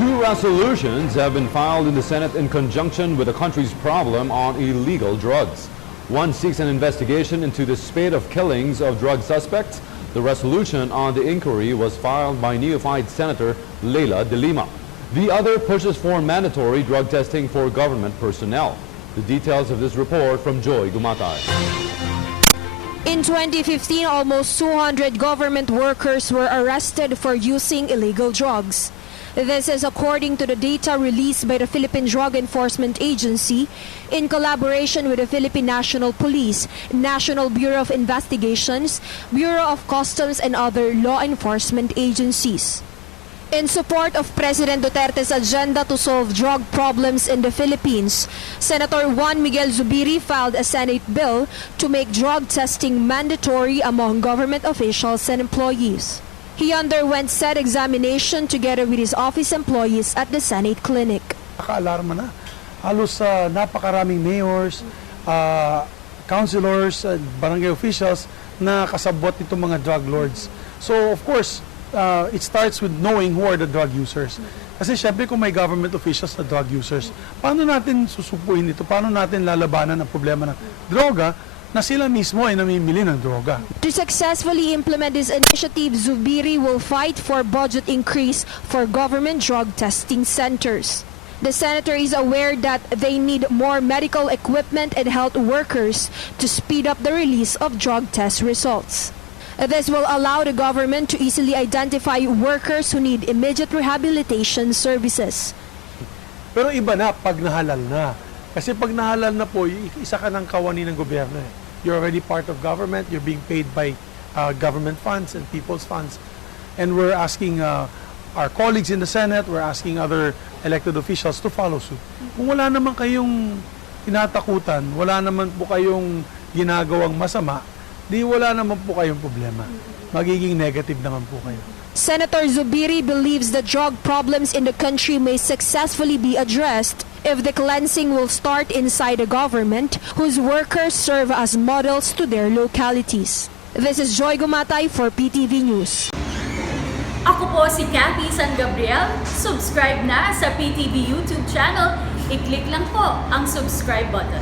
Two resolutions have been filed in the Senate in conjunction with the country's problem on illegal drugs. One seeks an investigation into the spate of killings of drug suspects. The resolution on the inquiry was filed by neophyte Senator Leila de Lima. The other pushes for mandatory drug testing for government personnel. The details of this report from Joy Gumatay. In 2015, almost 200 government workers were arrested for using illegal drugs. This is according to the data released by the Philippine Drug Enforcement Agency in collaboration with the Philippine National Police, National Bureau of Investigations, Bureau of Customs, and other law enforcement agencies. In support of President Duterte's agenda to solve drug problems in the Philippines, Senator Juan Miguel Zubiri filed a Senate bill to make drug testing mandatory among government officials and employees. He underwent said examination together with his office employees at the Senate clinic. Nakaalarma na. Halos napakaraming mayors, councilors, barangay officials na kasabot itong mga drug lords. So of course, it starts with knowing who are the drug users. Kasi syempre kung may government officials na drug users, paano natin susupuin ito? Paano natin lalabanan ang problema ng droga na sila mismo ay namimili ng droga? To successfully implement this initiative, Zubiri will fight for budget increase for government drug testing centers. The senator is aware that they need more medical equipment and health workers to speed up the release of drug test results. This will allow the government to easily identify workers who need immediate rehabilitation services. Pero iba na pag nahalal na. Kasi pag nahalal na po, isa ka ng kawani ng gobyerno. You're already part of government, you're being paid by government funds and people's funds. And we're asking our colleagues in the Senate, we're asking other elected officials to follow suit. Kung wala naman kayong tinatakutan, wala naman po kayong ginagawang masama, di wala naman po kayong problema. Magiging negative naman po kayo. Senator Zubiri believes the drug problems in the country may successfully be addressed if the cleansing will start inside the government, whose workers serve as models to their localities. This is Joy Gumatay for PTV News. Ako po si Cathy San Gabriel. Subscribe na sa PTV YouTube channel. I-click lang po ang subscribe button.